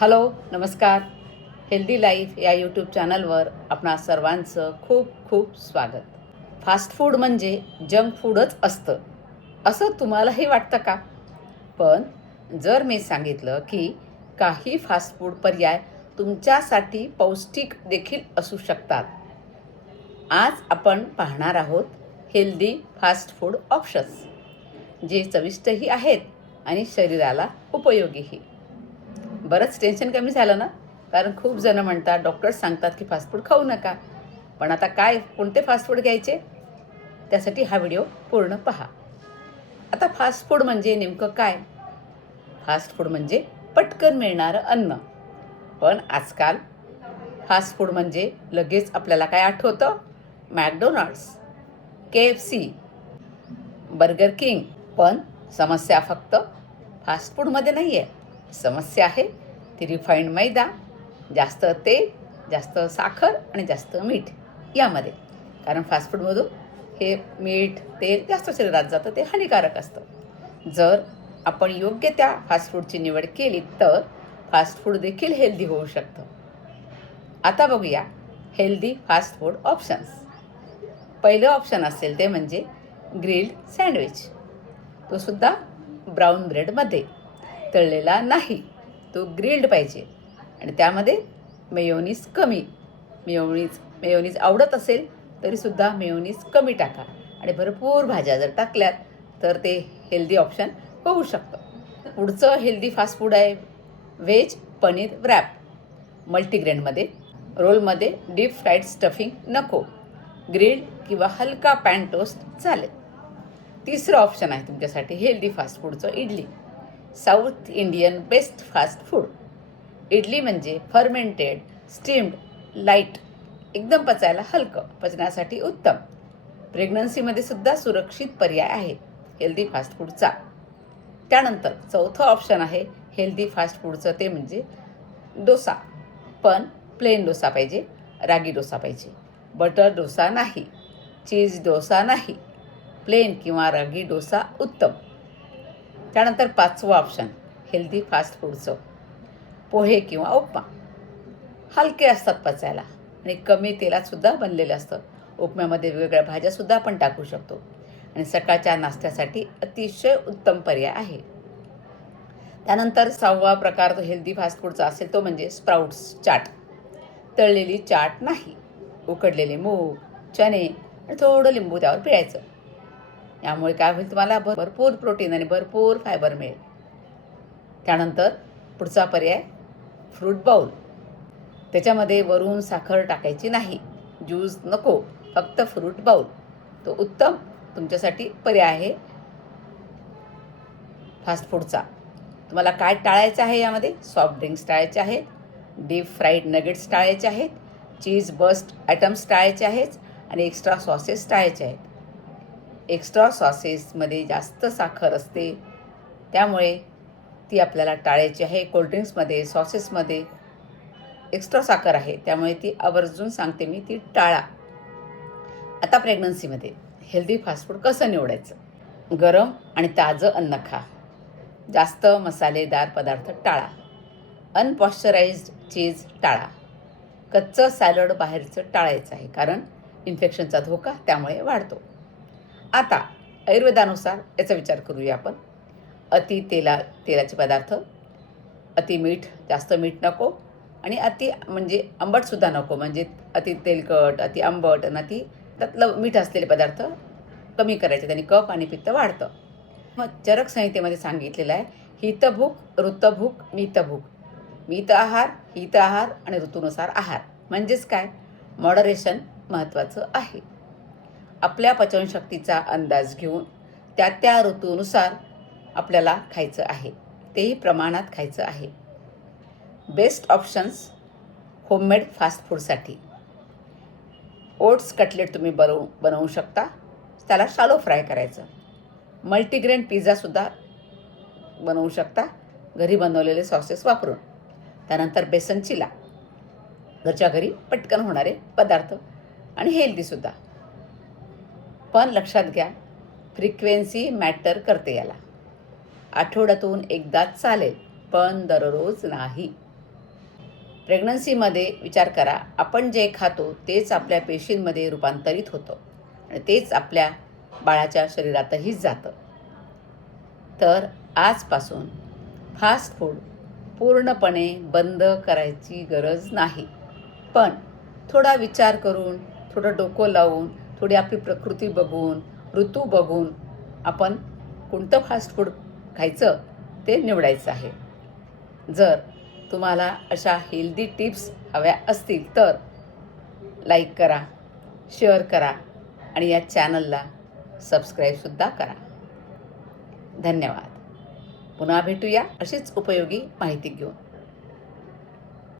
Hello, नमस्कार. Healthy life या YouTube चॅनलवर आपणा सर्वांचं खूप खूप स्वागत. फास्ट फूड म्हणजे जंक फूडच असतं, असं तुम्हालाही वाटतं का? पण जर मी सांगितलं की काही फास्ट फूड पर्याय तुमच्यासाठी पौष्टिक देखील असू शकतात. आज आपण पाहणार आहोत हेल्दी फास्ट फूड ऑप्शन्स, जे चविष्टही आहेत आणि शरीराला उपयोगीही. बरंच टेन्शन कमी झालं ना? कारण खूप जण म्हणतात, डॉक्टर्स सांगतात की फास्ट फूड खाऊ नका. पण आता काय, कोणते फास्ट फूड घ्यायचे? त्यासाठी हा व्हिडिओ पूर्ण पहा. आता फास्ट फूड म्हणजे नेमकं काय? फास्ट फूड म्हणजे पटकन मिळणारं अन्न. पण आजकाल फास्ट फूड म्हणजे लगेच आपल्याला काय आठवतं? McDonald's, KFC, burger king. पण समस्या फक्त फास्ट फूडमध्ये नाही आहे. समस्या आहे ती रिफाईंड मैदा, जास्त तेल, जास्त साखर आणि जास्त मीठ यामध्ये. कारण फास्ट फूडमधून हे मीठ, तेल जास्त शरीरात जातं, ते हानिकारक असतं. जर आपण योग्य त्या फास्ट फूडची निवड केली तर फास्ट फूड देखील हेल्दी होऊ शकतं. आता बघूया हेल्दी फास्ट फूड ऑप्शन्स. पहिलं ऑप्शन असेल ते म्हणजे ग्रिल्ड सँडविच. तो सुद्धा ब्राऊन ब्रेडमध्ये, तळलेला नाही, तो ग्रिल्ड पाहिजे आणि त्यामध्ये मेयोनीज कमी. मेयोनीज आवडत असेल तरीसुद्धा मेयोनीज कमी टाका आणि भरपूर भाज्या जर टाकल्यात तर ते हेल्दी ऑप्शन होऊ शकतं. पुढचं हेल्दी फास्ट फूड आहे व्हेज पनीर व्रॅप. मल्टीग्रेनमध्ये, रोलमध्ये डीप फ्राईड स्टफिंग नको, ग्रिल्ड किंवा हलका पॅन टोस्ट चालेल. तिसरं ऑप्शन आहे तुमच्यासाठी हेल्दी फास्ट फूडचं idli. South Indian best fast food. Idli म्हणजे फर्मेंटेड, स्टीम्ड, लाईट, एकदम पचायला हलकं, पचण्यासाठी उत्तम. प्रेग्नन्सीमध्ये सुद्धा सुरक्षित पर्याय आहे हेल्दी फास्ट फूडचा. त्यानंतर चौथं ऑप्शन आहे हेल्दी फास्ट फूडचं, ते म्हणजे डोसा. पण प्लेन डोसा पाहिजे, रागी डोसा पाहिजे, बटर डोसा नाही, चीज डोसा नाही, प्लेन किंवा रागी डोसा उत्तम. त्यानंतर पाचवं ऑप्शन हेल्दी फास्ट फूडचं पोहे किंवा उपमा. हलके असतात पचायला आणि कमी तेलातसुद्धा बनलेले असतं. उपम्यामध्ये वेगवेगळ्या भाज्यासुद्धा आपण टाकू शकतो आणि सकाळच्या नाश्त्यासाठी अतिशय उत्तम पर्याय आहे. त्यानंतर सहावा प्रकार तो हेल्दी फास्ट फूडचा असेल तो म्हणजे स्प्राउट्स चाट. तळलेली चाट नाही, उकडलेले मूग, चणे आणि थोडं लिंबू त्यावर पिळायचं. यामुळे काय होईल, तुम्हाला भरपूर प्रोटीन आणि भरपूर फायबर मिळेल. त्यानंतर पुढचा पर्याय फ्रूट बाउल. त्याच्यामध्ये वरून साखर टाकायची नाही, ज्यूस नको, फक्त फ्रूट बाउल. तो उत्तम तुमच्यासाठी पर्याय आहे फास्ट फूडचा. तुम्हाला काय टाळायचं आहे यामध्ये? सॉफ्ट ड्रिंक्स टाळायचे आहेत, डीप फ्राईड नगेट्स टाळायचे आहेत, चीज बस्ट आयटम्स टाळायचे आहेत आणि एक्स्ट्रा सॉसेस टाळायचे आहेत. एक्स्ट्रा सॉसेसमध्ये जास्त साखर असते, त्यामुळे ती आपल्याला टाळायची आहे. कोल्ड्रिंक्समध्ये, सॉसेसमध्ये एक्स्ट्रा साखर आहे, त्यामुळे ती आवर्जून सांगते मी, ती टाळा. आता प्रेग्नन्सीमध्ये हेल्दी फास्ट फूड कसं निवडायचं? गरम आणि ताजं अन्न खा. जास्त मसालेदार पदार्थ टाळा. अनपॉश्चराइज्ड चीज टाळा. कच्चं सॅलड बाहेरचं टाळायचं आहे, कारण इन्फेक्शनचा धोका त्यामुळे वाढतो. आता आयुर्वेदानुसार याचा विचार करूया आपण. अति तेलाचे पदार्थ, अति मीठ, जास्त मीठ नको आणि अति म्हणजे आंबटसुद्धा नको. म्हणजे अति तेलकट, अति आंबट आणि अति त्यातलं मीठ असलेले पदार्थ कमी करायचे, त्यांनी कफ आणि पित्त वाढतं. मग चरक संहितेमध्ये सांगितलेलं आहे, हितभूक, ऋतभूक, मितभूक. मित आहार, हित आहार आणि ऋतूनुसार आहार. म्हणजेच काय, मॉडरेशन महत्त्वाचं आहे. आपल्या पचनशक्तीचा अंदाज घेऊन त्या ऋतूनुसार आपल्याला खायचं आहे, तेही प्रमाणात खायचं आहे. बेस्ट ऑप्शन्स होममेड फास्ट फूडसाठी. ओट्स कटलेट तुम्ही बनवू शकता, त्याला शालो फ्राय करायचं. मल्टीग्रेन पिझ्झासुद्धा बनवू शकता घरी बनवलेले सॉसेस वापरून. त्यानंतर बेसन चिला, घरच्या घरी पटकन होणारे पदार्थ आणि हेल्दीसुद्धा. पण लक्षात घ्या, फ्रिक्वेन्सी मॅटर करते याला. आठवड्यातून एकदाच चालेल, पण दररोज नाही. प्रेग्नन्सीमध्ये विचार करा, आपण जे खातो तेच आपल्या पेशींमध्ये रूपांतरित होतं आणि तेच आपल्या बाळाच्या शरीरातही जातं. तर आजपासून फास्ट फूड पूर्णपणे बंद करायची गरज नाही. पण थोडा विचार करून, थोडं डोकं लावून, थोडी आपली प्रकृती बघून, ऋतू बघून आपण कोणतं फास्ट फूड खायचं ते निवडायचं आहे. जर तुम्हाला अशा हेल्दी टिप्स हव्या असतील तर लाईक करा, शेअर करा आणि या चॅनलला सबस्क्राईबसुद्धा करा. धन्यवाद. पुन्हा भेटूया अशीच उपयोगी माहिती घेऊन.